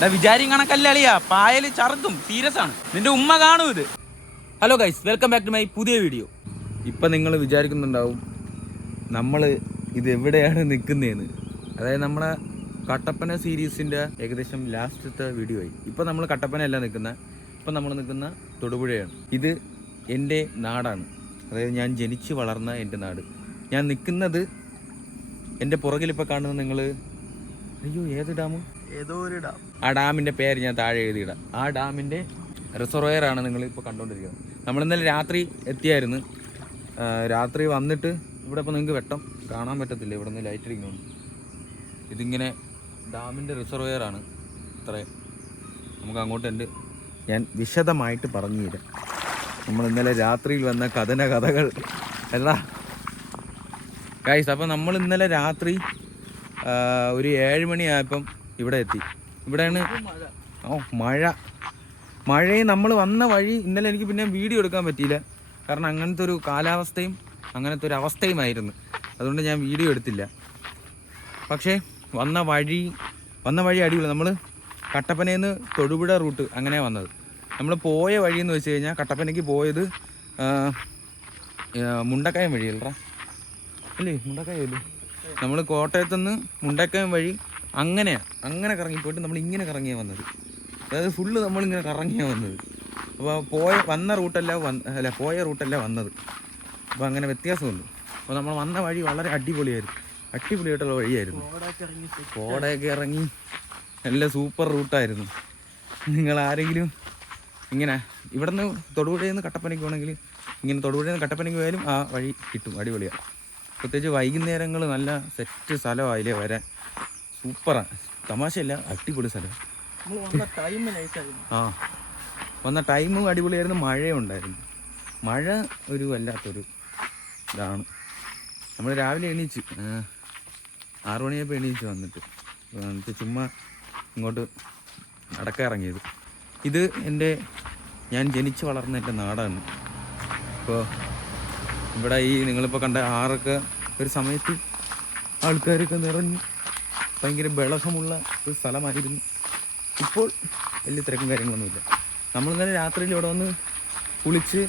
വിചാരിയും കണക്കല്ല അളിയാ, പായല് ചർക്കും, സീരിയസ് ആണ്. നിന്റെ ഉമ്മ കാണൂ ഇത്. Hello guys, welcome back to my പുതിയ വീഡിയോ. ഇപ്പം നിങ്ങൾ വിചാരിക്കുന്നുണ്ടാവും നമ്മൾ ഇത് എവിടെയാണ് നിൽക്കുന്നതെന്ന്. അതായത് നമ്മളെ കട്ടപ്പന സീരീസിൻ്റെ ഏകദേശം ലാസ്റ്റത്തെ വീഡിയോ ആയി. ഇപ്പം നമ്മൾ കട്ടപ്പനയല്ല നിൽക്കുന്നത്, ഇപ്പം നമ്മൾ നിൽക്കുന്ന തൊടുപുഴയാണ്. ഇത് എൻ്റെ നാടാണ്, അതായത് ഞാൻ ജനിച്ച് വളർന്ന എൻ്റെ നാട്. ഞാൻ നിൽക്കുന്നത് എൻ്റെ പുറകിലിപ്പോൾ കാണുന്നത് നിങ്ങൾ, അയ്യോ ഏത് ഡാം, ഏതോ ഒരു ഡാം. ആ ഡാമിൻ്റെ പേര് ഞാൻ താഴെ എഴുതിയിടാം. ആ ഡാമിൻ്റെ റിസർവയറാണ് നിങ്ങൾ ഇപ്പോൾ കണ്ടുകൊണ്ടിരിക്കുന്നത്. നമ്മളിന്നലെ രാത്രി എത്തിയായിരുന്നു. രാത്രി വന്നിട്ട് ഇവിടെ ഇപ്പോൾ നിങ്ങൾക്ക് വെട്ടം കാണാൻ പറ്റത്തില്ല, ഇവിടെ നിന്ന് ലൈറ്റ് അടിക്കുന്നുണ്ട്. ഇതിങ്ങനെ ഡാമിൻ്റെ റിസർവയറാണ്. ഇത്രയും നമുക്ക് അങ്ങോട്ടുണ്ട്. ഞാൻ വിശദമായിട്ട് പറഞ്ഞു തരാം. നമ്മൾ ഇന്നലെ രാത്രിയിൽ വന്ന കഥകൾ അല്ല ഗൈസ്. അപ്പം നമ്മൾ ഇന്നലെ രാത്രി ഒരു 7 മണിയായപ്പം ഇവിടെ എത്തി. ഇവിടെയാണ് മഴയും നമ്മൾ വന്ന വഴി ഇന്നലെ എനിക്ക് പിന്നെ വീഡിയോ എടുക്കാൻ പറ്റിയില്ല, കാരണം അങ്ങനത്തെ ഒരു കാലാവസ്ഥയും അങ്ങനത്തെ ഒരു അവസ്ഥയുമായിരുന്നു. അതുകൊണ്ട് ഞാൻ വീഡിയോ എടുത്തില്ല. പക്ഷേ വന്ന വഴി അടിപൊളി. നമ്മൾ കട്ടപ്പനയിൽ നിന്ന് തൊടുപുഴ റൂട്ട് അങ്ങനെയാണ് വന്നത്. നമ്മൾ പോയ വഴിയെന്ന് വെച്ച് കഴിഞ്ഞാൽ കട്ടപ്പനയ്ക്ക് പോയത് മുണ്ടക്കയം വഴിയല്ലടാ, അല്ലേ? മുണ്ടക്കയല്ലേ? നമ്മൾ കോട്ടയത്തുനിന്ന് മുണ്ടക്കയം വഴി അങ്ങനെ കറങ്ങിപ്പോയിട്ട് നമ്മൾ ഇങ്ങനെ കറങ്ങിയാണ് വന്നത്. അതായത് ഫുള്ള് നമ്മളിങ്ങനെ കറങ്ങിയാണ് വന്നത്. അപ്പോൾ പോയ റൂട്ടല്ല വന്നത്. അപ്പോൾ അങ്ങനെ വ്യത്യാസമുണ്ട്. അപ്പോൾ നമ്മൾ വന്ന വഴി വളരെ അടിപൊളിയായിട്ടുള്ള വഴിയായിരുന്നു. കോടയൊക്കെ ഇറങ്ങി നല്ല സൂപ്പർ റൂട്ടായിരുന്നു. നിങ്ങൾ ആരെങ്കിലും ഇങ്ങനെ ഇവിടെ നിന്ന് തൊടുപുഴയിൽ നിന്ന് കട്ടപ്പനയ്ക്ക് പോകണമെങ്കിൽ ഇങ്ങനെ തൊടുപുഴയിൽ നിന്ന് കട്ടപ്പനയ്ക്ക് പോയാലും ആ വഴി കിട്ടും, അടിപൊളിയാണ്. പ്രത്യേകിച്ച് വൈകുന്നേരങ്ങൾ നല്ല സെറ്റ് സ്ഥലമായില്ലേ വരാൻ, സൂപ്പറാണ്. തമാശയല്ല, അടിപൊളി സ്ഥലം. ആ വന്ന ടൈമും അടിപൊളിയായിരുന്നു, മഴയും ഉണ്ടായിരുന്നു. മഴ ഒരു വല്ലാത്തൊരു ഇതാണ്. നമ്മൾ രാവിലെ എണീച്ച് 6 മണിയായപ്പോൾ എണീച്ച് വന്നിട്ട് ചുമ്മാ ഇങ്ങോട്ട് നടക്കാൻ ഇറങ്ങിയത്. ഇത് ഞാൻ ജനിച്ച് വളർന്ന എൻ്റെ നാടാണ്. ഇപ്പോൾ ഇവിടെ ഈ നിങ്ങളിപ്പോൾ കണ്ട ആറൊക്കെ ഒരു സമയത്ത് ആൾക്കാരൊക്കെ നിറഞ്ഞ് ഭയങ്കര ബഹളമുള്ള ഒരു സ്ഥലമായിരുന്നു. ഇപ്പോൾ വലിയ തിരക്കും കാര്യങ്ങളൊന്നുമില്ല. നമ്മളിന്നലെ രാത്രിയിൽ ഇവിടെ വന്ന് കുളിച്ച്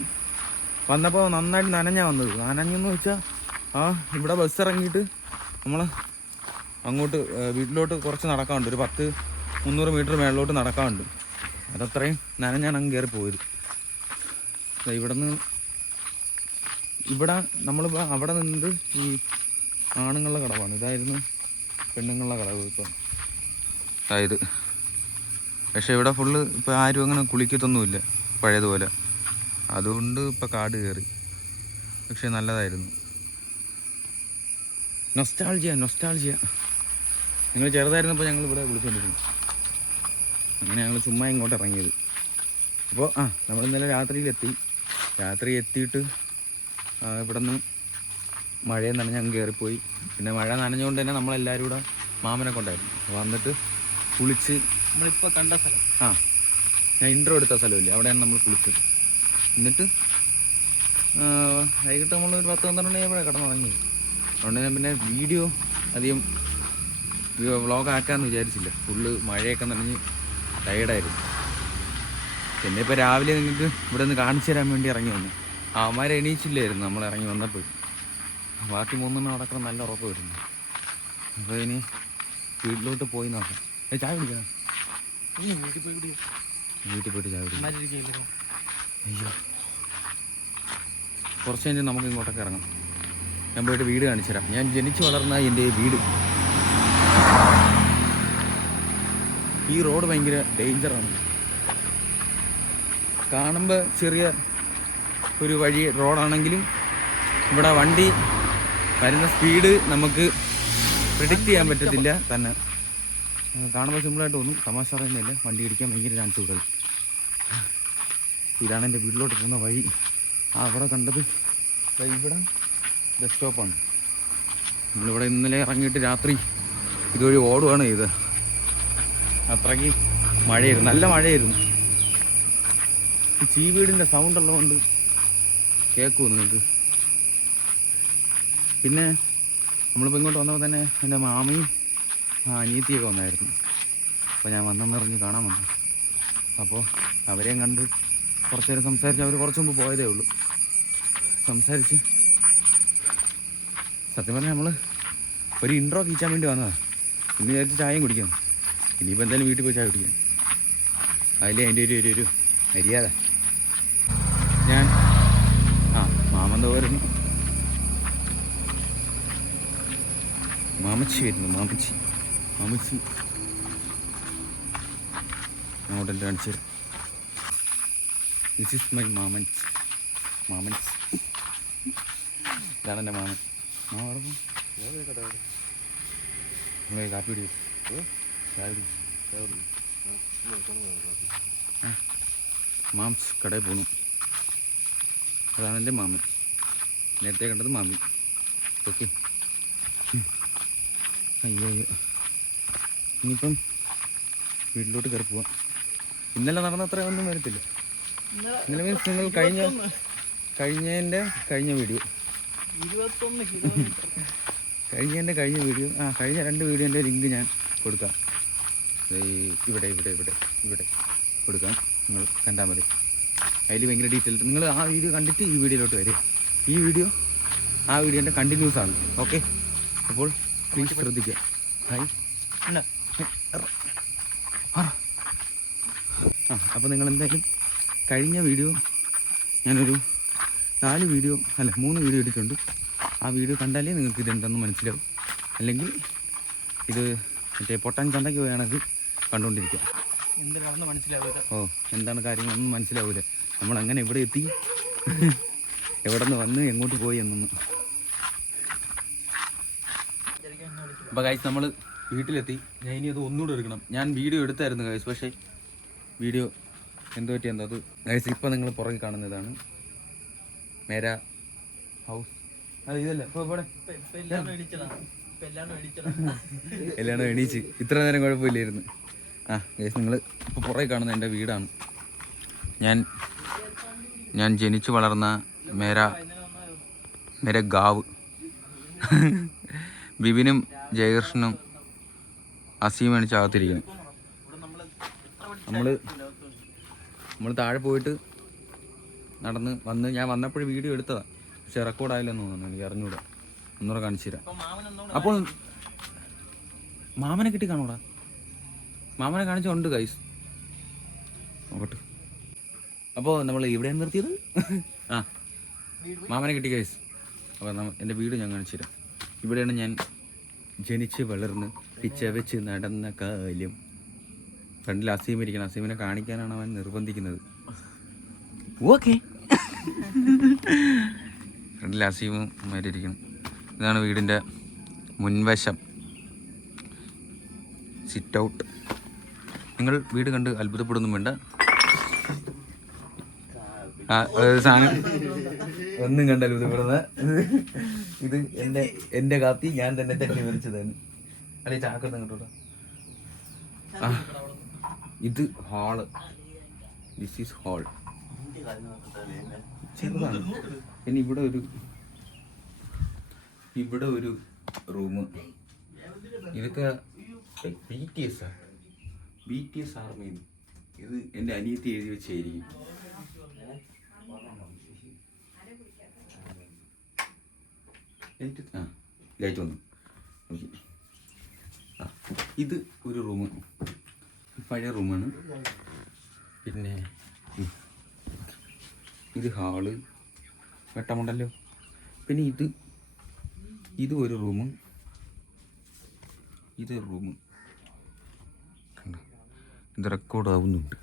വന്നപ്പോൾ നന്നായിട്ട് നനഞ്ഞെന്ന് വെച്ചാൽ ഇവിടെ ബസ് ഇറങ്ങിയിട്ട് നമ്മൾ അങ്ങോട്ട് വീട്ടിലോട്ട് കുറച്ച് നടക്കാനുണ്ട്, ഒരു 10-300 മീറ്റർ മേളിലോട്ട് നടക്കാനുണ്ട്. അതത്രയും നനഞ്ഞാണ് അങ്ങ് കയറി പോയത്. ഇവിടെ നമ്മളിപ്പോൾ അവിടെ നിന്നത് ഈ ആണുങ്ങളുടെ കടവാണ്, ഇതായിരുന്നു പെണ്ണുങ്ങളുടെ കടവ് ഇപ്പം അതായത്. പക്ഷേ ഇവിടെ ഫുള്ള് ഇപ്പോൾ ആരും അങ്ങനെ കുളിക്കത്തൊന്നുമില്ല പഴയതുപോലെ, അതുകൊണ്ട് ഇപ്പോൾ കാട് കയറി. പക്ഷേ നല്ലതായിരുന്നു. നൊസ്റ്റാൾജിയ. നിങ്ങൾ ചെറുതായിരുന്നപ്പോൾ ഞങ്ങൾ ഇവിടെ വിളിച്ചുകൊണ്ടിരുന്നു. അങ്ങനെ ഞങ്ങൾ ചുമ്മാ ഇങ്ങോട്ട് ഇറങ്ങിയത്. അപ്പോൾ നമ്മൾ ഇന്നലെ രാത്രി എത്തിയിട്ട് ഇവിടെ നിന്ന് മഴയെ നനഞ്ഞ് അങ്ങ് കയറിപ്പോയി. പിന്നെ മഴ നനഞ്ഞുകൊണ്ട് തന്നെ നമ്മളെല്ലാവരും കൂടെ മാമനെ കൊണ്ടായിരുന്നു. വന്നിട്ട് കുളിച്ച് നമ്മളിപ്പോൾ കണ്ട സ്ഥലം, ഞാൻ ഇൻട്രോ എടുത്ത സ്ഥലമില്ലേ, അവിടെയാണ് നമ്മൾ കുളിച്ചത്. എന്നിട്ട് വൈകിട്ട് നമ്മളൊരു 10-12 മണിയായപ്പോഴാണ് കിടന്നുറങ്ങിയത്. അതുകൊണ്ട് ഞാൻ പിന്നെ വീഡിയോ അധികം വ്ളോഗ് ആക്കാമെന്ന് വിചാരിച്ചില്ല. ഫുള്ള് മഴയൊക്കെ നനഞ്ഞ് ടയേർഡായിരുന്നു. പിന്നെ ഇപ്പോൾ രാവിലെ നിങ്ങൾക്ക് ഇവിടെ നിന്ന് കാണിച്ചു തരാൻ വേണ്ടി ഇറങ്ങി വന്നു. അവന്മാരെ എണീച്ചില്ലായിരുന്നു നമ്മൾ ഇറങ്ങി വന്നപ്പോൾ. ബാക്കി 3 നടക്കണം, നല്ല ഉറപ്പ് വരുന്നു. അപ്പോൾ ഇനി വീട്ടിലോട്ട് പോയി നോക്കാം. ചായ കുടിക്കണം, വീട്ടിൽ പോയിട്ട് ചായ കുടിക്കാം. അയ്യോ, കുറച്ച് കഴിഞ്ഞ് നമുക്ക് ഇങ്ങോട്ടൊക്കെ ഇറങ്ങാം. ഞാൻ പോയിട്ട് വീട് കാണിച്ചു തരാം. ഞാൻ ജനിച്ചു വളർന്ന എൻ്റെ വീട്. ഈ റോഡ് ഭയങ്കര ഡേഞ്ചറാണ്. കാണുമ്പോൾ ചെറിയ ഒരു വഴി റോഡാണെങ്കിലും ഇവിടെ വണ്ടി വരുന്ന സ്പീഡ് നമുക്ക് പ്രിഡിക്റ്റ് ചെയ്യാൻ പറ്റത്തില്ല തന്നെ. കാണുമ്പോൾ സിമ്പിളായിട്ട് തോന്നും, തമാശ പറയുന്നില്ല. വണ്ടി ഇടിക്കാൻ ഭയങ്കര ചാൻസ് കൂടുതൽ. ഇതാണ് എൻ്റെ വീട്ടിലോട്ട് പോകുന്ന വഴി. അവിടെ കണ്ടത് ഇവിടെ ബസ് സ്റ്റോപ്പാണ്. നമ്മളിവിടെ ഇന്നലെ ഇറങ്ങിയിട്ട് രാത്രി ഇതുവഴി ഓടുകയാണ് ചെയ്തത്. അത്രയ്ക്ക് മഴയായിരുന്നു, നല്ല മഴയായിരുന്നു. ഈ ചീവീടിൻ്റെ സൗണ്ട് ഉള്ളതുകൊണ്ട് കേൾക്കുമോ നിങ്ങൾക്ക്? പിന്നെ നമ്മളിപ്പോൾ ഇങ്ങോട്ട് വന്നപ്പോൾ തന്നെ എൻ്റെ മാമയും അനിയത്തിയൊക്കെ വന്നായിരുന്നു. അപ്പോൾ ഞാൻ വന്നെന്നറിഞ്ഞ് കാണാൻ വന്നു. അപ്പോൾ അവരെയും കണ്ട് കുറച്ച് നേരം സംസാരിച്ച്, അവർ കുറച്ച് മുമ്പ് പോയതേ ഉള്ളൂ. സംസാരിച്ച് സത്യം പറഞ്ഞാൽ നമ്മൾ ഒരു ഇൻട്രോ കീച്ചാൻ വേണ്ടി വന്നതാണ്. ഇന്ന് വിചാരിച്ച് ചായയും കുടിക്കാം. ഇനിയിപ്പോൾ എന്തായാലും വീട്ടിൽ പോയി ചായ കുടിക്കാം. അതിലേ അതിൻ്റെ ഒരു മര്യാദ. ഞാൻ മാമന്ത വരുന്നു, മാമച്ചി വരുന്നു. മാമച്ചി അങ്ങോട്ട് കാണിച്ചു തരാം. ദിസ് ഈസ് മൈ മാമൻസ്. ഇതാണ് എൻ്റെ മാമൻ. നമ്മൾ കാപ്പി കുടി മാംസ് കടയിൽ പോണു. അതാണ് എൻ്റെ മാമൻ. നേരത്തെ കണ്ടത് മാമി. ഓക്കെ. അയ്യോ ഇനിയിപ്പം വീട്ടിലോട്ട് കയറി പോവാം. ഇന്നലെ നടന്ന അത്ര ഒന്നും വരത്തില്ല. ഇന്നലെ മീൻസ് നിങ്ങൾ കഴിഞ്ഞ വീഡിയോ കഴിഞ്ഞ വീഡിയോ കഴിഞ്ഞ 2 വീഡിയോൻ്റെ ലിങ്ക് ഞാൻ കൊടുക്കാം. ഇവിടെ കൊടുക്കാം. നിങ്ങൾ കണ്ടാൽ മതി. അതിൽ ഭയങ്കര ഡീറ്റെയിൽ. നിങ്ങൾ ആ വീഡിയോ കണ്ടിട്ട് ഈ വീഡിയോയിലോട്ട് വരിക. ഈ വീഡിയോ ആ വീഡിയോൻ്റെ കണ്ടിന്യൂസ് ആണ്. ഓക്കെ. അപ്പോൾ പ്ലീസ് ശ്രദ്ധിക്കുക. ഹായ്. അപ്പോൾ നിങ്ങൾ എന്തായാലും കഴിഞ്ഞ വീഡിയോ ഞാനൊരു 3 വീഡിയോ ഇട്ടിട്ടുണ്ട്. ആ വീഡിയോ കണ്ടാലേ നിങ്ങൾക്ക് ഇതെന്തെന്ന് മനസ്സിലാവും. അല്ലെങ്കിൽ ഇത് മറ്റേ പൊട്ടാൻ ചന്തയ്ക്ക് പോയാണെങ്കിൽ കണ്ടുകൊണ്ടിരിക്കുക. എന്താണെന്ന് മനസ്സിലാവില്ല. എന്താണ് കാര്യങ്ങളൊന്നും മനസ്സിലാവില്ല. നമ്മളങ്ങനെ എവിടെ എത്തി, എവിടെ നിന്ന് വന്ന്, എങ്ങോട്ട് പോയി എന്നൊന്നും. അപ്പോൾ ഗൈസ് നമ്മൾ വീട്ടിലെത്തി. ഞാൻ ഇനി അത് ഒന്നുകൂടെ എടുക്കണം. ഞാൻ വീഡിയോ എടുത്തായിരുന്നു ഗൈസ്, പക്ഷേ വീഡിയോ എന്തോ പറ്റിയെന്തോ. അത് ഗൈസ് ഇപ്പോൾ നിങ്ങൾ പുറകെ കാണുന്നതാണ് മേരാ ഹൗസ്. അത് ഇതല്ല ഇപ്പോൾ ഇവിടെ എല്ലാം എണീച്ച് ഇത്ര നേരം കുഴപ്പമില്ലായിരുന്നു. ഗൈസ് നിങ്ങൾ ഇപ്പോൾ പുറകെ കാണുന്ന എൻ്റെ വീടാണ്. ഞാൻ ജനിച്ചു വളർന്ന മേരാ ഗാവ്. ബിബിനും ജയകൃഷ്ണനും അസീം എണിച്ചകത്തിരിക്കുന്നു. നമ്മൾ താഴെ പോയിട്ട് നടന്ന് വന്ന് ഞാൻ വന്നപ്പോഴും വീഡിയോ എടുത്തതാണ്. പക്ഷെ റെക്കോർഡായില്ലെന്ന് തോന്നുന്നു. എനിക്ക് അറിഞ്ഞൂടാ. ഒന്നുകൂടെ കാണിച്ചു തരാം. അപ്പോൾ മാമനെ കിട്ടി കാണൂടാ. മാമനെ കാണിച്ചുണ്ട് ഗൈസ്. നോക്കട്ടെ. അപ്പോൾ നമ്മൾ എവിടെയാണ് നിർത്തിയത്? മാമനെ കിട്ടി ഗൈസ്. അപ്പോൾ എൻ്റെ വീട് ഞാൻ കാണിച്ചു തരാം. ഇവിടെയാണ് ഞാൻ ജനിച്ച് വളർന്ന് പിച്ച വെച്ച് നടന്ന കാലം. ഫ്രണ്ടിൽ അസീം ഇരിക്കണം. അസീമിനെ കാണിക്കാനാണ് അവൻ നിർബന്ധിക്കുന്നത്. ഓക്കെ. ഫ്രണ്ടിൽ അസീമും മാരിയിരിക്കണം. ഇതാണ് വീടിൻ്റെ മുൻവശം. Sit out. നിങ്ങൾ വീട് കണ്ട് അത്ഭുതപ്പെടുന്നും വേണ്ട. സാധനം ഒന്നും കണ്ട് അത്ഭുതപ്പെടുന്ന ഇത് എൻ്റെ കാപ്പി ഞാൻ തന്നെ തട്ടി വരച്ചതാണ്. അല്ലെ ചാക്കൊന്നും കിട്ടൂടാ. ഇത് ഹാള്. This is hall. ചെറുതാണ്. പിന്നെ ഇവിടെ ഒരു റൂം. ഇതൊക്കെ BTS ആർമി. ഇത് എൻ്റെ അനിയത്തി എഴുതി വെച്ചായിരിക്കും. ലൈറ്റ് വന്നു. ഇത് ഒരു റൂം, പഴയ റൂമാണ്. പിന്നെ ഇത് ഹാള് വെട്ടമുണ്ടല്ലോ. പിന്നെ ഇത് ഒരു റൂം. ഇതൊരു റൂം. ഇത് റെക്കോർഡ് ആവുന്നുണ്ട്.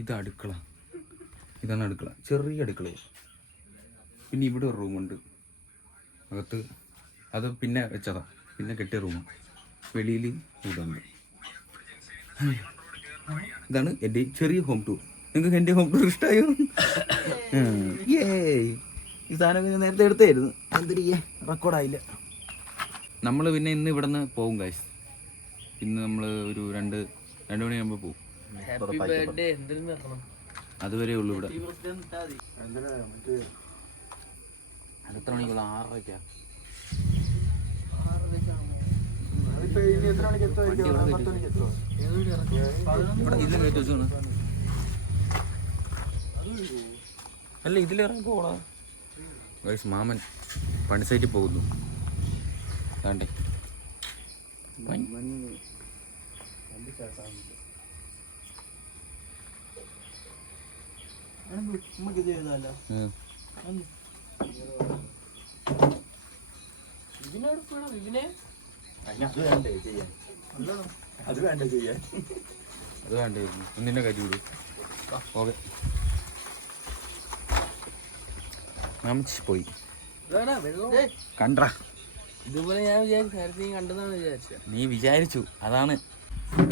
ഇത് അടുക്കള. ഇതാണ് അടുക്കള. ചെറിയ അടുക്കള. പിന്നെ ഇവിടെ ഒരു റൂമുണ്ട് അകത്ത്. അത് പിന്നെ വെച്ചതാ. പിന്നെ കെട്ടിയ റൂമാണ്. വെളിയിൽ ഇതുണ്ട്. ഇതാണ് എൻ്റെ ചെറിയ ഹോം ടൂർ. നിങ്ങൾക്ക് എൻ്റെ ഹോം ടൂർ ഇഷ്ടമായോ? ഈ സാധനമൊക്കെ ഞാൻ നേരത്തെ എടുത്തായിരുന്നു. എന്തിരിക്കേ റെക്കോർഡായില്ല. നമ്മൾ പിന്നെ ഇന്ന് ഇവിടെ നിന്ന് പോകും ഗൈസ്. ഇന്ന് നമ്മൾ ഒരു 2 മണിയാകുമ്പോൾ പോകും. അതുവരെ ഉള്ളൂ ഇവിടെ. എത്ര മണിക്കുള്ള? 6:30. ഇതിൽ കയറ്റി വെച്ചു അല്ല ഇതിലിറങ്ങി പോടാ. ഗൈസ് മാമൻ പണി സൈറ്റിൽ പോകുന്നു. താണ്ടേ അത് വേണ്ടേ നിന്നെ കയറ്റി വിടും. ഓക്കെ മാമിച്ച് പോയി കണ്ടാ. ഇതുപോലെ ഞാൻ വിചാരിച്ചു കണ്ടെന്നാണ് വിചാരിച്ചത്. നീ വിചാരിച്ചു അതാണ്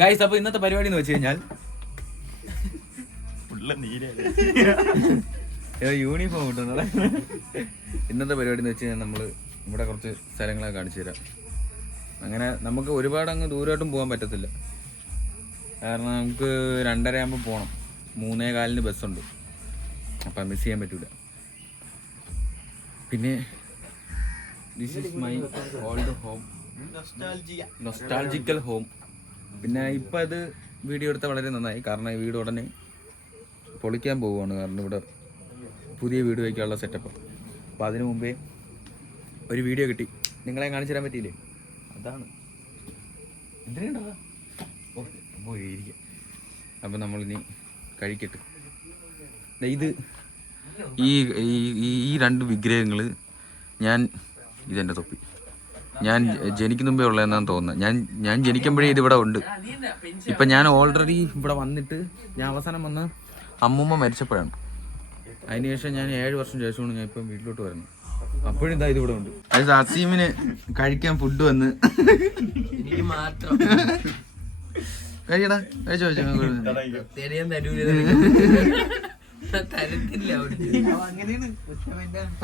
ഗൈസ്. അപ്പൊ ഇന്നത്തെ പരിപാടി എന്ന് വെച്ച് കഴിഞ്ഞാൽ യൂണിഫോം കിട്ടുന്നത്. ഇന്നത്തെ പരിപാടി എന്ന് വെച്ച് കഴിഞ്ഞാൽ നമ്മള് ഇവിടെ കുറച്ച് സ്ഥലങ്ങളൊക്കെ കാണിച്ചു തരാം. അങ്ങനെ നമുക്ക് ഒരുപാട് അങ്ങ് ദൂരമായിട്ടും പോകാൻ പറ്റത്തില്ല, കാരണം നമുക്ക് 2:30 ആകുമ്പോൾ പോകണം. 3:15 ബസ്സുണ്ട്, അപ്പം മിസ് ചെയ്യാൻ പറ്റൂല. പിന്നെ this is my old home, nostalgical home. പിന്നെ ഇപ്പം അത് വീഡിയോ എടുത്താൽ വളരെ നന്നായി, കാരണം ഈ വീട് ഉടനെ പൊളിക്കാൻ പോവുകയാണ്. കാരണം ഇവിടെ പുതിയ വീട് വയ്ക്കാനുള്ള സെറ്റപ്പ്. അപ്പോൾ അതിനു മുമ്പേ ഒരു വീഡിയോ കിട്ടി, നിങ്ങളെ കാണിച്ചു തരാൻ പറ്റിയില്ലേ? അതാണ് എന്തിനാ പോയിരിക്കുക. അപ്പം നമ്മളിനി കഴിക്കട്ടെ. ഇത് ഈ 2 വിഗ്രഹങ്ങൾ ഇതെൻ്റെ തൊപ്പി. ഞാൻ ജനിക്കുന്ന മുമ്പേ ഉള്ളതെന്നാണ് തോന്നുന്നത്. ഞാൻ ജനിക്കുമ്പോഴേ ഇതിവിടെ ഉണ്ട്. ഇപ്പം ഞാൻ ഓൾറെഡി ഇവിടെ വന്നിട്ട് ഞാൻ അവസാനം വന്ന അമ്മൂമ്മ മരിച്ചപ്പോഴാണ്. അതിനുശേഷം ഞാൻ 7 വർഷം ശേഷമാണ് ഞാൻ ഇപ്പം വീട്ടിലോട്ട് വരുന്നത്. അപ്പോഴും ഇതാ ഇതിവിടെ ഉണ്ട്. അത് അസീമിന് കഴിക്കാൻ ഫുഡ് വന്ന് എനിക്ക് മാത്രം കഴിക്കടാ കഴിച്ചോ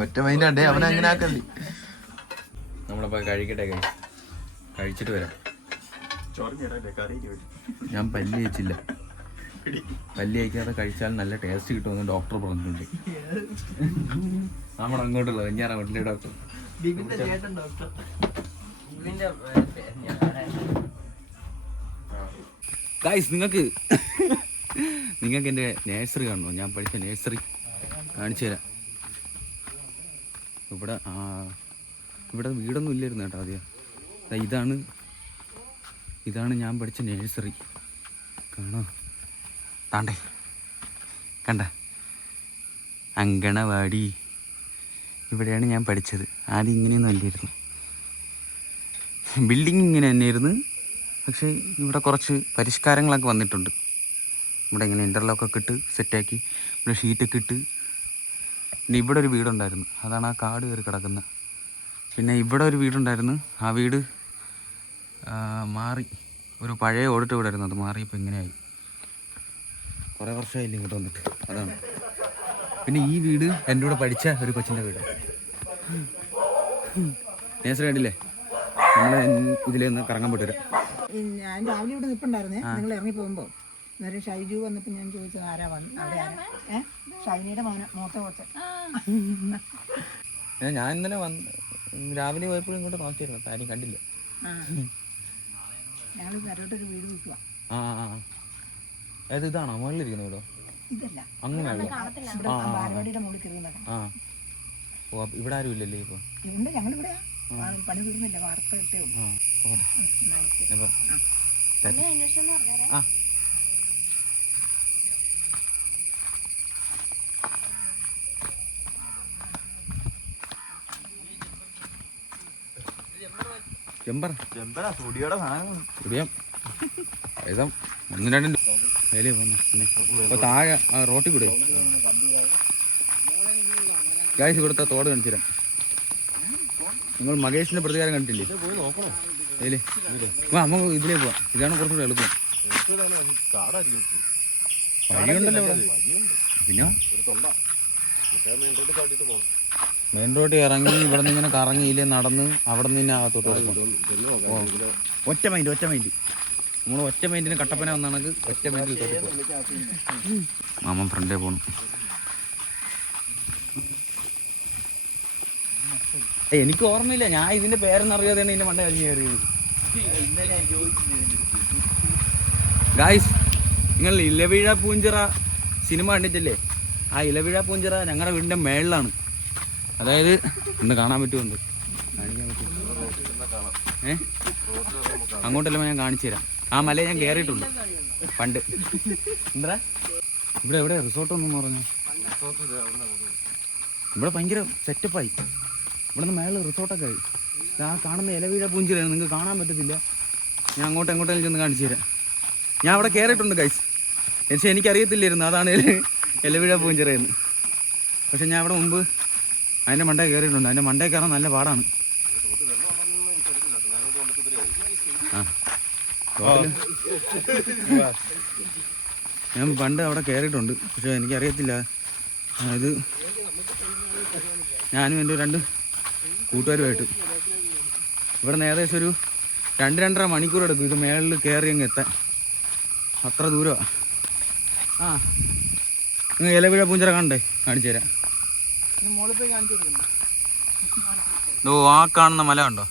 ഒറ്റ മൈൻഡാണ്ടേ അവനെ അങ്ങനെ ആക്കല്ലേ. നമ്മളപ്പോ കഴിക്കട്ടെ, കഴിച്ചിട്ട് വരാം. ഞാൻ പല്ല് കഴിച്ചില്ല. പല്ല് കഴിക്കാതെ കഴിച്ചാൽ നല്ല ടേസ്റ്റ് കിട്ടുമെന്ന് ഡോക്ടർ പറഞ്ഞിട്ടുണ്ട്. നമ്മുടെ അങ്ങോട്ടുള്ള വെഞ്ഞാറ ഡോക്ടർ. ഗൈസ് നിങ്ങൾക്ക് എൻ്റെ നേഴ്സറി കാണണോ? ഞാൻ പഠിച്ച നേഴ്സറി കാണിച്ചു തരാം. ഇവിടെ വീടൊന്നും ഇല്ലായിരുന്നു കേട്ടോ ആദ്യം. ഇതാണ് ഞാൻ പഠിച്ച നേഴ്സറി. കാണോ? താണ്ടേ കണ്ട അങ്കണവാടി. ഇവിടെയാണ് ഞാൻ പഠിച്ചത്. ആദ്യം ഇങ്ങനെയൊന്നും അല്ലായിരുന്നു, ബിൽഡിങ് ഇങ്ങനെ തന്നെയായിരുന്നു. പക്ഷേ ഇവിടെ കുറച്ച് പരിഷ്കാരങ്ങളൊക്കെ വന്നിട്ടുണ്ട്. ഇവിടെ ഇങ്ങനെ ഇൻ്റർലോക്കൊക്കെ ഇട്ട് സെറ്റാക്കി, ഇവിടെ ഷീറ്റൊക്കെ ഇട്ട്. പിന്നെ ഇവിടെ ഒരു വീടുണ്ടായിരുന്നു, അതാണ് ആ കാട് കയറി കിടക്കുന്നത്. പിന്നെ ഇവിടെ ഒരു വീടുണ്ടായിരുന്നു, ആ വീട് മാറി. ഒരു പഴയ ഓടിട്ട് വീടായിരുന്നു, അത് മാറിയപ്പോൾ ഇങ്ങനെയായി. കുറേ വർഷമായില്ല ഇങ്ങോട്ട് വന്നിട്ട്, അതാണ്. പിന്നെ ഈ വീട് എൻ്റെ കൂടെ പഠിച്ച ഒരു കൊച്ചിൻ്റെ വീട്. നേഴ്സറി കണ്ടില്ലേ? നമ്മൾ ഇതിലൊന്ന് കറങ്ങാൻ പോയിട്ട്. ഞാൻ രാവിലെ ഇവിടെ നിൽപ്പുണ്ടായിരുന്നേ, നിങ്ങൾ ഇറങ്ങി പോകുമ്പോൾ നേരെ ഷൈജു വന്നപ്പോൾ ഞാൻ ചോദിച്ചത് ആരാ വന്നു അവിടെ ആരാ? ഷൈനിയുടെ മൂത്ത കൊച്ചൻ. ഞാൻ ഇന്നലെ രാവിലെ പോയപ്പോഴും ഇങ്ങോട്ട് നോക്കിയായിരുന്നു, ആരും കണ്ടില്ല. ഞങ്ങൾ കരോട്ടൊരു വീട് വെക്കുക. അതായത് ഇതാണോ മുകളിലിരിക്കുന്ന വീടോ? ഇതല്ല, അങ്ങനെയാണോ? ബാലവാടിയുടെ മുകളിൽ കയറുന്നതാണ്. ഓ ഇവിടെ ആരും ഇല്ലല്ലേ ഇപ്പോൾ? ഉണ്ട്, ഞങ്ങളിവിടെയാ. പണി തീർന്നില്ല, വാർത്ത ഇട്ടേ ഉള്ളൂ. താഴെ റോട്ടിൽ കൂടെ ഗായ്സ് ഇവിടുത്തെ തോട് കാണിച്ചു തരാം. നിങ്ങൾ മകേഷിന്റെ പ്രതികാരം കണ്ടിട്ടില്ലേ? ഏലേ നമുക്ക് ഇതിലേ പോവാം. ഇതാണ് കുറച്ചുകൂടെ എളുപ്പം. വഴിയുണ്ടല്ലോ ഇവിടെ. പിന്നെ മെയിൻ റോഡിൽ ഇറങ്ങി ഇവിടെ നിന്ന് ഇങ്ങനെ കറങ്ങിയില്ലേ നടന്ന് അവിടെ നിന്ന് തന്നെ അകത്തോട്ട് കൊടുക്കും. ഒറ്റ മൈൻഡ് നമ്മൾ ഒറ്റ മൈൻഡിന് കട്ടപ്പന വന്നാണെങ്കിൽ ഒറ്റ മൈൻഡിൽ തൊട്ട് പോകും. മാമൻ ഫ്രണ്ടേ പോകണം. എനിക്ക് ഓർമ്മയില്ല, ഞാൻ ഇതിന്റെ പേരെന്നറിയാതെയാണ് ഇതിന്റെ മണ്ട കളി കയറിയത്. ഗായ്സ്, നിങ്ങൾ ഇലവീഴ പൂഞ്ചിറ സിനിമ കണ്ടിട്ടില്ലേ? ആ ഇലവീഴ പൂഞ്ചിറ ഞങ്ങളുടെ വീടിൻ്റെ മേളിലാണ്. അതായത് ഇന്ന് കാണാൻ പറ്റുമെന്ന് കാണിക്കാൻ പറ്റും. അങ്ങോട്ടെല്ലാം ഞാൻ കാണിച്ചു തരാം. ആ മല ഞാൻ കയറിയിട്ടുണ്ട് പണ്ട്. എന്താ ഇവിടെ എവിടെ റിസോർട്ടൊന്നും പറഞ്ഞു? ഇവിടെ ഭയങ്കര സെറ്റപ്പായി. ഇവിടെ നിന്ന് മേളിൽ റിസോർട്ടൊക്കെ ആയി. ആ കാണുന്ന ഇലവീഴ പൂഞ്ചിറയാണ്, നിങ്ങൾക്ക് കാണാൻ പറ്റത്തില്ല. ഞാൻ എങ്ങോട്ടെങ്കിലും ചെന്ന് കാണിച്ചു തരാം. ഞാൻ അവിടെ കയറിയിട്ടുണ്ട് ഗൈസ്. പക്ഷേ എനിക്കറിയത്തില്ലായിരുന്നു അതാണ് ഇലവീഴ പൂഞ്ചിറയെന്ന്. പക്ഷെ ഞാൻ അവിടെ മുമ്പ് അതിൻ്റെ മണ്ടേ കയറിയിട്ടുണ്ട്. അതിൻ്റെ മണ്ടേ കയറാൻ നല്ല പാടാണ്. ആ ഞാൻ പണ്ട് അവിടെ കയറിയിട്ടുണ്ട്. പക്ഷെ എനിക്കറിയത്തില്ല. ഇത് ഞാനും എൻ്റെ 2 കൂട്ടുകാരുമായിട്ട് ഇവിടെ നിന്ന് ഏകദേശം ഒരു 2-2.5 മണിക്കൂർ എടുക്കും ഇത് മേളിൽ കയറി അങ്ങ് എത്താൻ. അത്ര ദൂരമാണ്. ആ നിങ്ങൾ ഇലവീഴ പൂഞ്ചിറ കാണണ്ടേ? കാണിച്ചു തരാം. ആ കാണുന്ന മല കണ്ടോ?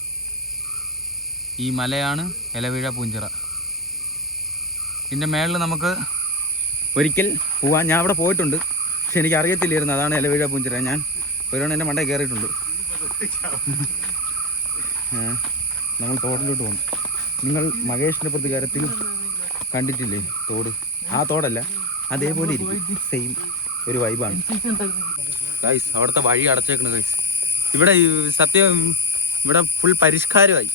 ഈ മലയാണ് ഇലവീഴ പൂഞ്ചിറ. ഇതിൻ്റെ മേളിൽ നമുക്ക് ഒരിക്കൽ പോവാൻ. ഞാൻ അവിടെ പോയിട്ടുണ്ട്, പക്ഷെ എനിക്ക് അറിയത്തില്ലായിരുന്നു അതാണ് ഇലവീഴ പൂഞ്ചിറ. ഞാൻ ഒരുവണ്ണം എൻ്റെ മണ്ടയിൽ കയറിയിട്ടുണ്ട്. നമ്മൾ തോട്ടിലോട്ട് പോകും. നിങ്ങൾ മഹേഷിൻ്റെ പ്രതികാരത്തിൽ കണ്ടിട്ടില്ലേ തോട്? ആ തോടല്ല, അതേപോലെ ഇരിക്കും. സെയിം ഒരു വൈബാണ് ഗൈസ്. അവിടുത്തെ വഴി അടച്ചേക്കണ് ഗൈസ്. ഇവിടെ സത്യം ഇവിടെ ഫുൾ പരിഷ്കാരമായി.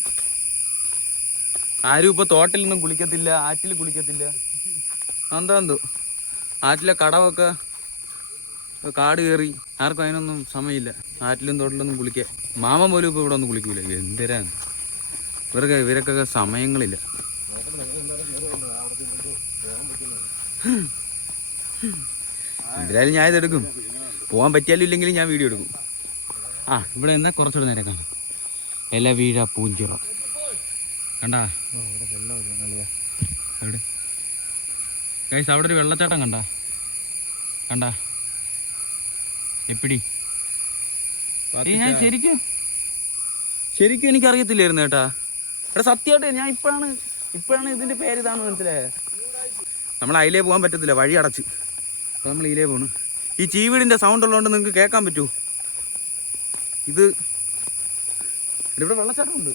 ആരും ഇപ്പോൾ തോട്ടിലൊന്നും കുളിക്കത്തില്ല, ആറ്റിൽ കുളിക്കത്തില്ല. എന്തോ ആറ്റിലെ കടമൊക്കെ കാട് കയറി. ആർക്കും അതിനൊന്നും സമയമില്ല ആറ്റിലും തോട്ടിലൊന്നും കുളിക്കാൻ. മാമൻ പോലും ഇപ്പോൾ ഇവിടെ ഒന്നും കുളിക്കൂല. എന്തിനാണ് ഇവർക്കൊക്കെ സമയങ്ങളില്ല. എന്തായാലും ഞാൻ ഇതെടുക്കും. പോകാൻ പറ്റിയാലും ഇല്ലെങ്കിലും ഞാൻ വീഡിയോ എടുക്കും. ആ ഇവിടെ എന്നാ കുറച്ചുകൂടെ നേരെ കാണും ഇലവീഴ പൂഞ്ചിറ കണ്ടാ? ഗൈസ് അവിടെ ഒരു വെള്ളച്ചാട്ടം കണ്ടാ? എപ്പിടി? ഞാൻ ശരിക്കും എനിക്കറിയത്തില്ലായിരുന്നു കേട്ടാ. എടാ സത്യമായിട്ട് ഞാൻ ഇപ്പോഴാണ് ഇതിൻ്റെ പേര് ഇതാണെന്ന് മനസ്സിലായത്. നമ്മൾ അതിലേ പോകാൻ പറ്റത്തില്ല, വഴി അടച്ച്. അപ്പോൾ നമ്മൾ ഇതിലേ പോകണം. ഈ ചീവീടിൻ്റെ സൗണ്ട് ഉള്ളതുകൊണ്ട് നിങ്ങൾക്ക് കേൾക്കാൻ പറ്റുമോ? ഇവിടെ വെള്ളച്ചാട്ടമുണ്ട്,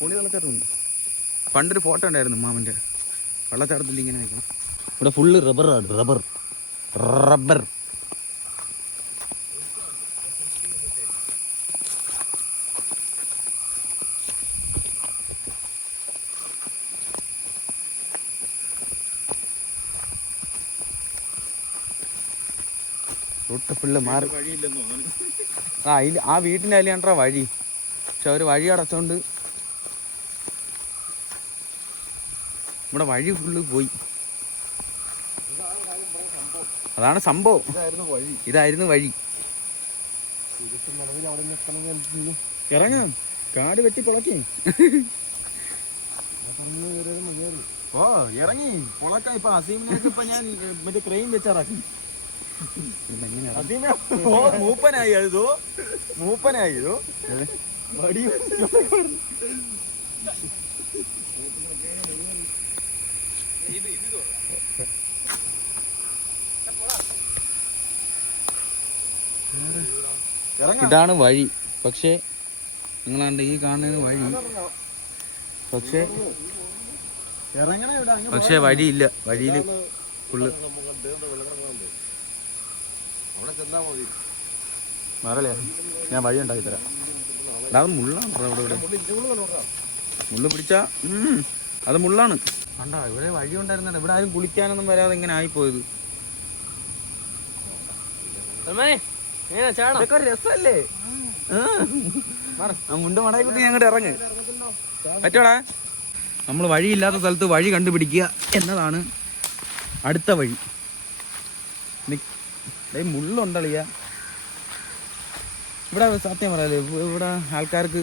പൊളി വെള്ളച്ചാട്ടമുണ്ട്. പണ്ടൊരു ഫോട്ടോ ഉണ്ടായിരുന്നു മാമൻ്റെ. വെള്ളച്ചാട്ടത്തിൽ ഇങ്ങനെ നിൽക്കണം. ഇവിടെ ഫുള്ള് റബ്ബറാണ്. റബ്ബർ റൂട്ട് ഫുള്ള് മാറി. ആ വീട്ടിൻ്റെ അതിലാണ്ടാ വഴി. പക്ഷെ അവർ വഴി അടച്ചോണ്ട് ഇവിടെ വഴി ഫുള്ള് പോയി. അതാണ് സംഭവം. ഇതായിരുന്നു വഴി. ഇറങ്ങാം, കാട് വെട്ടി പൊളക്കേ. ഇറങ്ങി പൊളക്ക. ഇപ്പൊ അസീമിനൊക്കെ ഇപ്പൊ ഞാൻ മറ്റേ ക്രെയിൻ വെച്ചാറാക്കി. മൂപ്പനായതോ ഇതാണ് വഴി. പക്ഷേ നിങ്ങളാണ്ട് ഈ കാണുന്ന വഴി. പക്ഷേ വഴിയില്ല. വഴിയിൽ ഫുള്ള് മറല്ലേ. ഞാൻ വഴി ഉണ്ടാക്കി തരാം. അത് മുള്ളാണ്. ഇവിടെ മുള്ളു പിടിച്ചാ അത് മുള്ളാണ്. കണ്ടാ ഇവിടെ വഴി ഉണ്ടായിരുന്നല്ലോ. ഇവിടെ ആരും കുളിക്കാനൊന്നും വരാതെ ഇങ്ങനെ ആയിപ്പോയത്. രസല്ലേ? മുണ്ട് മടക്കി കുത്തി ഞങ്ങോട്ട് ഇറങ്ങ് പറ്റോടാ. നമ്മൾ വഴിയില്ലാത്ത സ്ഥലത്ത് വഴി കണ്ടുപിടിക്കുക എന്നതാണ് അടുത്ത വഴി. മുള്ളുണ്ടളിയ ഇവിടെ. സത്യം പറയാലേ ഇവിടെ ആൾക്കാർക്ക്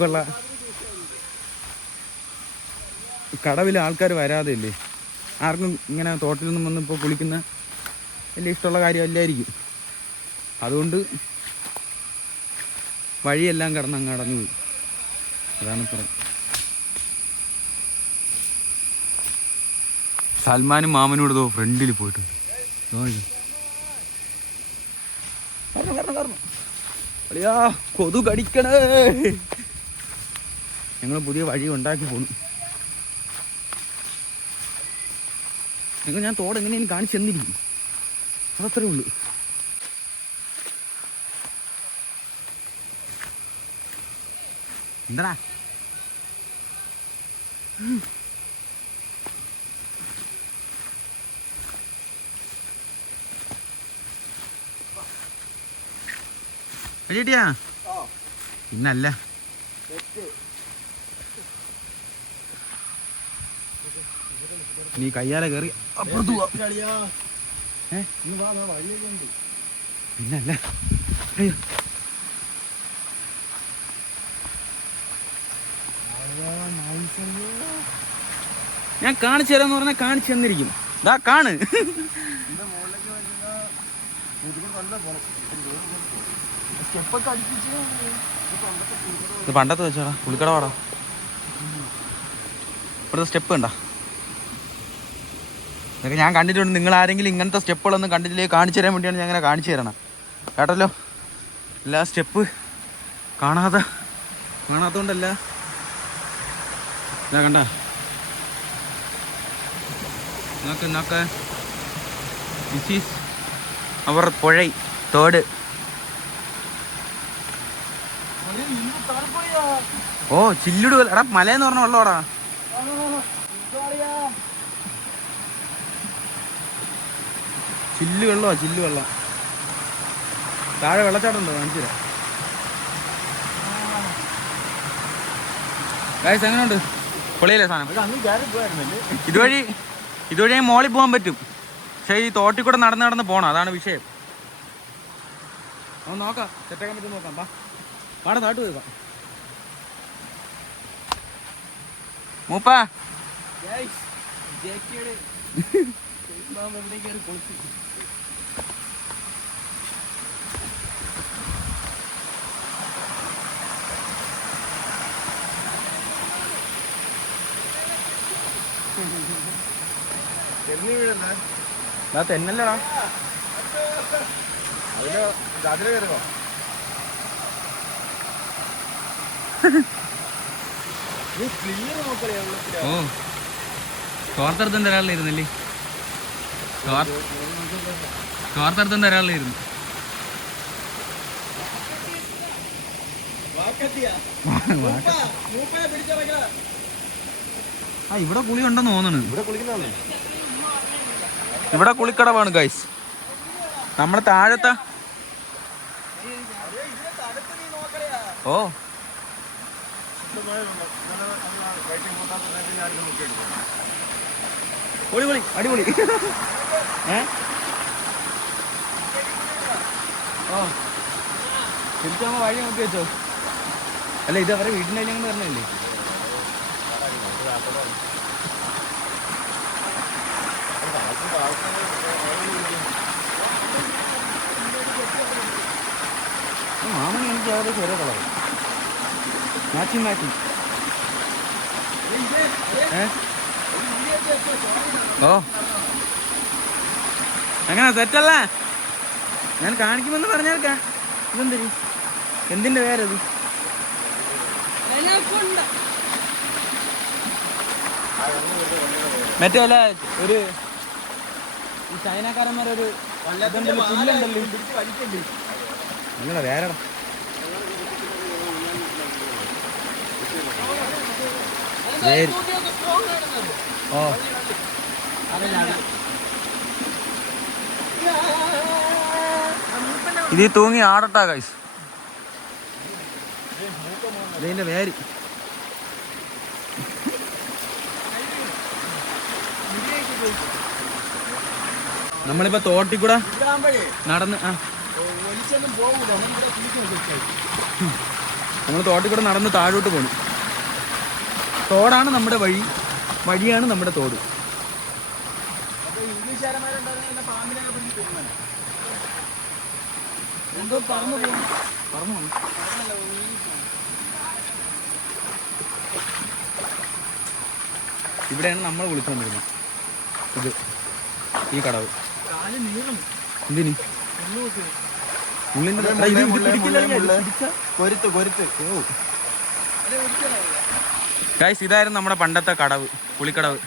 കൊള്ള കടവിൽ ആൾക്കാർ വരാതെ ഇല്ലേ. ആർക്കും ഇങ്ങനെ തോട്ടിലൊന്നും വന്ന് ഇപ്പോൾ കുളിക്കുന്ന വലിയ ഇഷ്ടമുള്ള കാര്യമല്ലായിരിക്കും. അതുകൊണ്ട് വഴിയെല്ലാം കിടന്ന് അങ്ങ് അടഞ്ഞു പോയി. അതാണ് പറയാം. സൽമാനും മാമനും കൂടെ ഫ്രണ്ടിൽ പോയിട്ടുണ്ട്. അളിയാ കൊതു കടിക്കണേ. ഞങ്ങൾ പുതിയ വഴി ഉണ്ടാക്കി പോണു. നിങ്ങൾ ഞാൻ തോട് എങ്ങനെയാണ് കാണിച്ചു തന്നിരിക്കും. അതത്രേ ഉള്ളൂ. എന്താ അടിയാ പിന്നല്ല നീ കയ്യാലെ കയറി അപ്പുറത്ത് പോവാ. പിന്നല്ല അയ്യോ ഞാൻ കാണിച്ചു തരാന്ന് പറഞ്ഞാൽ കാണിച്ചു തന്നിരിക്കും. ദാ കാണ്. ഇത് പണ്ടത്തെ വെച്ചാടാ പുളിക്കട പാടാ. ഇവിടുത്തെ സ്റ്റെപ്പ് കണ്ടാ? ഇതൊക്കെ ഞാൻ കണ്ടിട്ടുണ്ട്. നിങ്ങൾ ആരെങ്കിലും ഇങ്ങനത്തെ സ്റ്റെപ്പുകളൊന്നും കണ്ടിട്ടില്ലേ കാണിച്ചു തരാൻ വേണ്ടിയാണ് ഞാൻ അങ്ങനെ കാണിച്ചു തരണം കേട്ടല്ലോ. എല്ലാ സ്റ്റെപ്പ് കാണാത്തോണ്ടല്ല. ഇതാ കണ്ട നോക്ക് ദിസ് ഈസ് അവർ പുഴ തോട്. ഓ ചില്ലുട് എടാ മലയെന്ന് പറഞ്ഞ വെള്ളമാടാ. ചില്ല് വെള്ളം. താഴെ വെള്ളച്ചാട്ടം ഉണ്ടോ കാണിച്ചു തരാം. ഗൈസ് എങ്ങനെയുണ്ട്? പൊളിയല്ലേ സാധനം? ഇതുവഴി മോളിൽ പോകാൻ പറ്റും. പക്ഷേ ഈ തോട്ടിൽ കൂടെ നടന്ന് പോകണം. അതാണ് വിഷയം. നമുക്ക് നോക്കാം സെറ്റാക്കാൻ പറ്റും നോക്കാം. പാടെ താട്ട് പോയിക്കാം മൂപ്പാ. തെന്നല്ലടാ അതിലെ കയറുക. ഓ തോർത്തെടുത്തും തരാറില്ലായിരുന്നല്ലേ? തോർത്തെടുത്തും തരാറില്ലായിരുന്നു. ആ ഇവിടെ കുളി ഉണ്ടെന്ന് തോന്നുന്നു. ഇവിടെ കുളിക്കടവാണ് ഗൈസ്. നമ്മുടെ താഴത്തെ ഓ പൊളി അടിപൊളി. ഓ തിരിച്ചാകുമ്പോ വഴി നോക്കി വെച്ചോ. അല്ല ഇത് അവരെ വീട്ടിൻ്റെ അതിലങ്ങനെ പറഞ്ഞല്ലേ? മാമന് എനിക്ക് ഏകദേശം ഒരേ കളർ മാച്ചിങ്. ഓ എങ്ങനെ സെറ്റല്ലേ? ഞാൻ കാണിക്കുമെന്ന് പറഞ്ഞേൽക്കാ. ഇതെന്തരി എന്തിൻ്റെ പേരത്? മറ്റേ അല്ല ഒരു ഈ ചൈനക്കാരന്മാരൊരു പുല്ലുണ്ടല്ലോ നിങ്ങളെ വേറെടാ. ഓ ഇത് തൂങ്ങി ആടട്ടാ ഗൈസ്. ഇതിന്റെ വേര് നമ്മളിപ്പോ തോട്ടിക്കൂടെ നടന്ന് നമ്മൾ തോട്ടിക്കൂടെ നടന്ന് താഴോട്ട് പോണു. തോടാണ് നമ്മുടെ വഴിയാണ് നമ്മുടെ തോട്. എന്തോ പറന്നു പോകും. പറന്നു പോകും. ഇവിടെയാണ് നമ്മൾ വിളിച്ചുകൊണ്ടിരുന്നത്. ഇത് ഈ കടവ് കാല് നീളും. എന്തിനി ഉള്ളിൻ്റെ ഗൈസ്, ഇതായിരുന്നു നമ്മുടെ പണ്ടത്തെ കടവ്, കുളിക്കടവ്.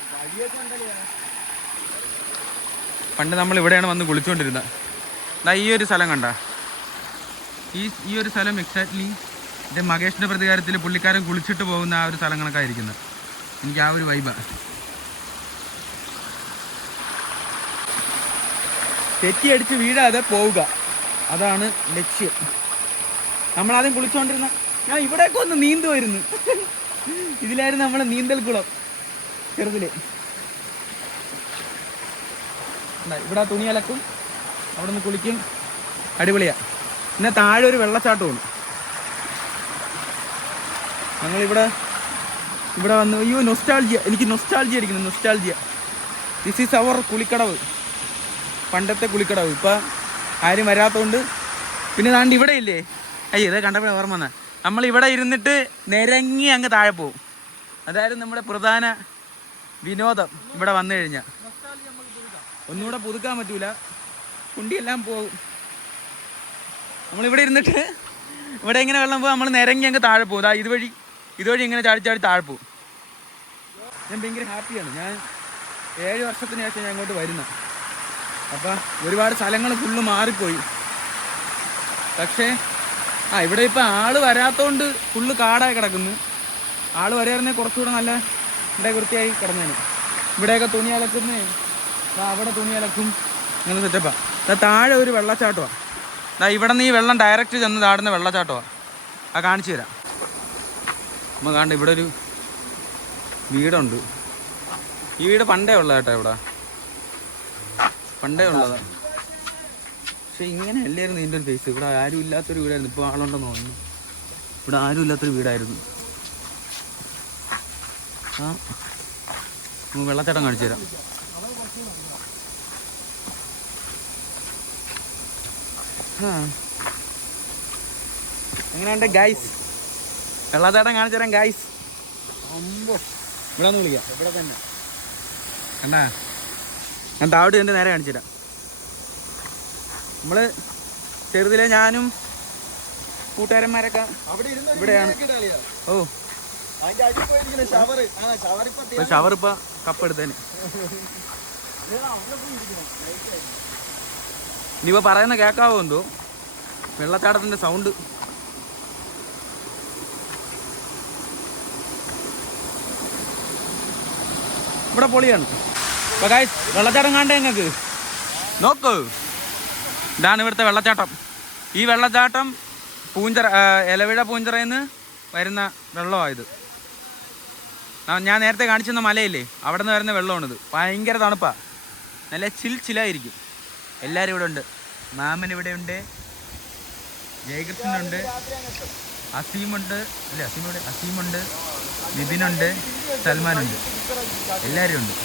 പണ്ട് നമ്മൾ ഇവിടെയാണ് വന്ന് കുളിച്ചുകൊണ്ടിരുന്നത്. ഈ ഒരു സ്ഥലം കണ്ട, ഈ ഒരു സ്ഥലം എക്സാക്ട്ലി എൻ്റെ മകേഷിൻ്റെ പ്രതികാരത്തിൽ പുള്ളിക്കാരൻ കുളിച്ചിട്ട് പോകുന്ന ആ ഒരു സ്ഥലം കണക്കായിരിക്കുന്നത്. എനിക്ക് ആ ഒരു വൈബാണ്. തെറ്റിയടിച്ച് വീഴാതെ പോവുക, അതാണ് ലക്ഷ്യം. നമ്മളാദ്യം കുളിച്ചുകൊണ്ടിരുന്ന ഞാൻ ഇവിടെയൊക്കെ ഒന്ന് നീന്തുമായിരുന്നു. ഇതിലായിരുന്നു നമ്മളെ നീന്തൽ കുളം ചെറുതില്. ഇവിടെ തുണി അലക്കും, അവിടെ നിന്ന് കുളിക്കും, അടിപൊളിയാ. പിന്നെ താഴെ ഒരു വെള്ളച്ചാട്ടമാണ്. ഞങ്ങളിവിടെ വന്ന് അയ്യോ നൊസ്റ്റാൾജിയ, എനിക്ക് നൊസ്റ്റാൾജിയ അടിക്കുന്നു, നൊസ്റ്റാൾജിയ. ദിസ് ഈസ് അവർ കുളിക്കടവ്, പണ്ടത്തെ കുളിക്കടവ്. ഇപ്പം ആരും വരാത്തതുകൊണ്ട്. പിന്നെ താണ്ട് ഇവിടെ ഇല്ലേ, അയ്യോ ഇതേ കണ്ടപ്പോൾ ഓർമ്മ വന്ന, നമ്മളിവിടെ ഇരുന്നിട്ട് നിരങ്ങി അങ്ങ് താഴെ പോവും. അതായത് നമ്മുടെ പ്രധാന വിനോദം. ഇവിടെ വന്നു കഴിഞ്ഞാൽ ഒന്നുകൂടെ പുതുക്കാൻ പറ്റൂല, കുണ്ടിയെല്ലാം പോകും. നമ്മളിവിടെ ഇരുന്നിട്ട് ഇവിടെ ഇങ്ങനെ വെള്ളം പോകും, നമ്മൾ നിരങ്ങി അങ്ങ് താഴെ പോകും. ഇതുവഴി ഇങ്ങനെ ചാടി താഴെ പോകും. ഞാൻ ഭയങ്കര ഹാപ്പിയാണ്. ഞാൻ 7 വർഷത്തിന് ശേഷം ഞാൻ ഇങ്ങോട്ട് വരുന്നത്. അപ്പം ഒരുപാട് സ്ഥലങ്ങൾ ഫുള്ള് മാറിപ്പോയി. പക്ഷേ ഇവിടെ ഇപ്പം ആള് വരാത്തോണ്ട് ഫുള്ള് കാടായി കിടക്കുന്നു. ആള് വരായിരുന്നെങ്കിൽ കുറച്ചുകൂടെ നല്ല വൃത്തിയായി കിടന്നേനെ. ഇവിടെയൊക്കെ തുണി അലക്കുന്നേ, അവിടെ തുണി അലക്കും, അങ്ങനെ സെറ്റപ്പാണ്. താഴെ ഒരു വെള്ളച്ചാട്ടമാണ്. ഇവിടെ നിന്ന് ഈ വെള്ളം ഡയറക്റ്റ് ചെന്ന് താടുന്ന വെള്ളച്ചാട്ടമാണ്. അത് കാണിച്ചു തരാം. നമ്മൾ കാണണ്ട, ഇവിടെ ഒരു വീടുണ്ട്. ഈ വീട് പണ്ടേ ഉള്ള കേട്ടോ, ഇവിടെ പണ്ടേ ഉള്ളതാണ്. പക്ഷെ ഇങ്ങനെ അല്ലായിരുന്നു ഇതിൻ്റെ ഒരു ഫേസ്. ഇവിടെ ആരും ഇല്ലാത്തൊരു വീടായിരുന്നു. ഇപ്പോൾ ആളുണ്ടെന്ന് തോന്നുന്നു. ഇവിടെ ആരും ഇല്ലാത്തൊരു വീടായിരുന്നു. വെള്ളച്ചാട്ടം കാണിച്ചു തരാം. എങ്ങനെയുണ്ട് ഗൈസ്? വെള്ളച്ചാട്ടം കാണിച്ചു തരാം ഗൈസ്. ഇവിടെ ഒന്ന് വിളിക്കാം. ഇവിടെ തന്നെ കണ്ടാ, ഞാൻ താഴോട്ട് എൻ്റെ നേരെ കാണിച്ചു തരാം. നമ്മള് ചെറുതിലെ ഞാനും കൂട്ടുകാരന്മാരൊക്കെ ഇവിടെയാണ്. ഷവർ ഇപ്പൊ കപ്പെടുത്തേന്. ഇനിയിപ്പോ പറയുന്ന കേക്കാവോ എന്തോ, വെള്ളച്ചാട്ടത്തിന്റെ സൗണ്ട്. ഇവിടെ പൊളിയാണ്. അപ്പൊ ഗൈസ്, വെള്ളച്ചാട്ടം കാണണ്ടേ നിങ്ങൾക്ക്? നോക്ക്, ഇതാണ് ഇവിടുത്തെ വെള്ളച്ചാട്ടം. ഈ വെള്ളച്ചാട്ടം എലവിഴ പൂഞ്ചിറയിൽ നിന്ന് വരുന്ന വെള്ളമാണിത്. ഞാൻ നേരത്തെ കാണിച്ചിരുന്ന മലയില്ലേ, അവിടെ നിന്ന് വരുന്ന വെള്ളമാണിത്. ഭയങ്കര തണുപ്പാണ്, നല്ല ചില്ലായിരിക്കും. എല്ലാവരും ഇവിടെ ഉണ്ട്. മാമൻ ഇവിടെ ഉണ്ട്, ജയകൃഷ്ണനുണ്ട്, അസീമുണ്ട്, അസീമുണ്ട്, നിതിനുണ്ട്, സൽമാനുണ്ട്, എല്ലാവരും ഉണ്ട്.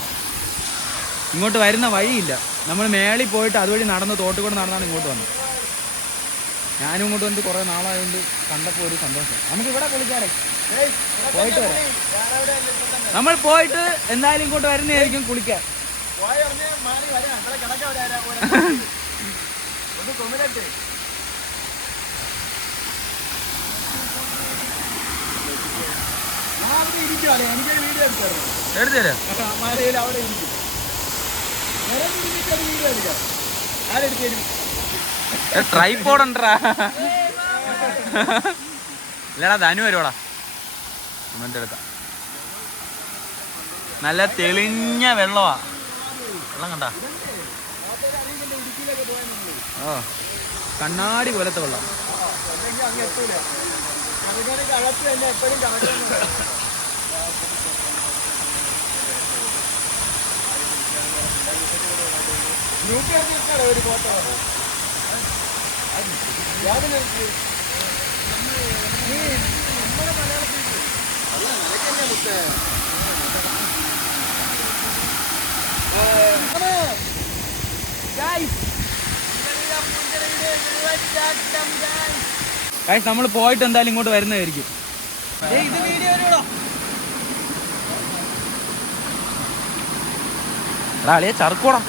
ഇങ്ങോട്ട് വരുന്ന വഴിയില്ല. നമ്മൾ മേളിൽ പോയിട്ട് അതുവഴി നടന്ന് തോട്ടുകൂടെ നടന്നാണ് ഇങ്ങോട്ട് വന്നത്. ഞാനും ഇങ്ങോട്ട് വന്നിട്ട് കുറേ നാളായതുകൊണ്ട് കണ്ടപ്പോൾ ഒരു സന്തോഷം. നമുക്ക് ഇവിടെ കുളിക്കാറേ പോയിട്ട് വരാം. നമ്മൾ പോയിട്ട് എന്തായാലും ഇങ്ങോട്ട് വരുന്നതായിരിക്കും കുളിക്കാൻ. എടുത്തു തരാം. ട്രൈപോഡ് ഉണ്ടടാ. ഇല്ലടാ, ധനു വരുവാടാ. അവൻ്റെ അടുത്ത നല്ല തെളിഞ്ഞ വെള്ളമാ. വെള്ളം കണ്ട, കണ്ണാടി പോലത്തെ വെള്ളം. ഒരു ഫോട്ടോ നമ്മുടെ മലയാളത്തിൽ മുത്തേ guys, ഗൈസ് നമ്മൾ പോയിട്ട് എന്തായാലും ഇങ്ങോട്ട് വരുന്നതായിരിക്കും. ഇത് വീഡിയോ അളിയ ചറുക്കോടാ.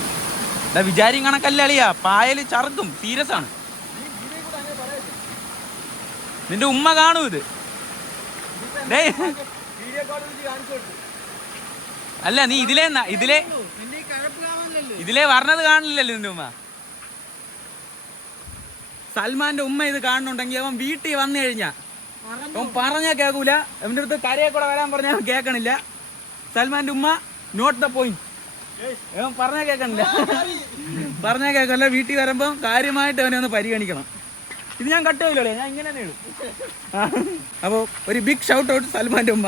വിചാരി കണക്കല്ല അളിയാ, പായല് ചറുക്കും, സീരിയസ് ആണ്. നിന്റെ ഉമ്മ കാണൂ ഇത്. അല്ല നീ ഇതിലേ പറഞ്ഞത് കാണില്ലല്ലോ നിന്റെ ഉമ്മ. സൽമാന്റെ ഉമ്മ ഇത് കാണുന്നുണ്ടെങ്കിൽ അവൻ വീട്ടിൽ വന്നു കഴിഞ്ഞാ അവൻ പറഞ്ഞാ കേൾക്കൂല. അവന്റെ അടുത്ത് കരയെ കൂടെ വരാൻ പറഞ്ഞാൽ കേൾക്കണില്ല. സൽമാന്റെ ഉമ്മ നോട്ട് ദ പോയിന്റ്. അവൻ പറഞ്ഞാൽ കേൾക്കണില്ല. വീട്ടിൽ വരുമ്പോ കാര്യമായിട്ട് അവനെ ഒന്ന് പരിഗണിക്കണം. ഇത് ഞാൻ കട്ട് ചെയ്യില്ലേ, ഞാൻ ഇങ്ങനെ തന്നെ ഇടും. അപ്പോൾ ഒരു ബിഗ് ഷൗട്ട് ഔട്ട് സൽമാന്റെ ഉമ്മ.